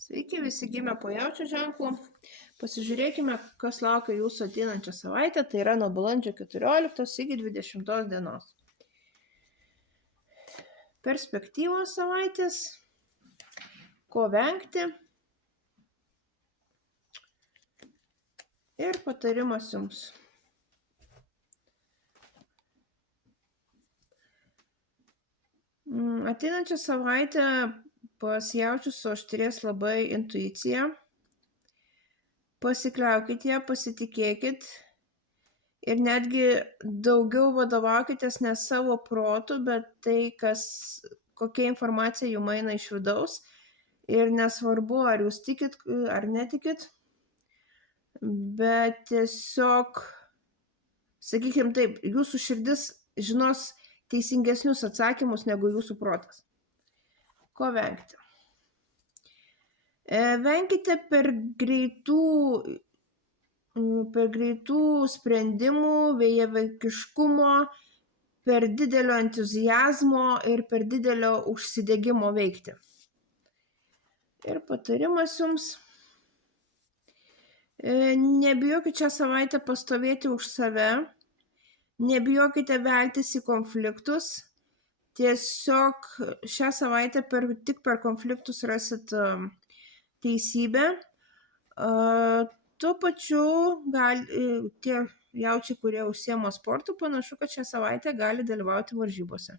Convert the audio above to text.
Sveiki visi gimę po jaučio ženklu. Pasižiūrėkime, kas laukia jūsų ateinančią savaitę, tai yra nuo balandžio 14 iki 20 dienos. Perspektyvos savaitės, ko vengti ir patarimas jums. Ateinančią savaitę pas jaučius suaštrės labai intuicija. Pasikliaukit ją, pasitikėkit ir netgi daugiau vadovaukitės ne savo protu, bet tai, kokia informacija jums eina iš vidaus. Ir nesvarbu, ar jūs tikit ar netikit, bet tiesiog, sakykime taip, jūsų širdis žinos teisingesnius atsakymus negu jūsų protas. Ko vengti? Venkite per greitų sprendimų, vėjavaikiškumo, per didelio entuziazmo ir per didelio užsidegimo veikti. Ir patarimas jums. Nebijokite šią savaitę pastovėti už save, nebijokite veltis į konfliktus. Tiesiog šią savaitę tik per konfliktus rasit teisybę. Tuo pačiu tie jaučiai, kurie užsiema sportu, panašu, kad šią savaitę gali dalyvauti varžybose.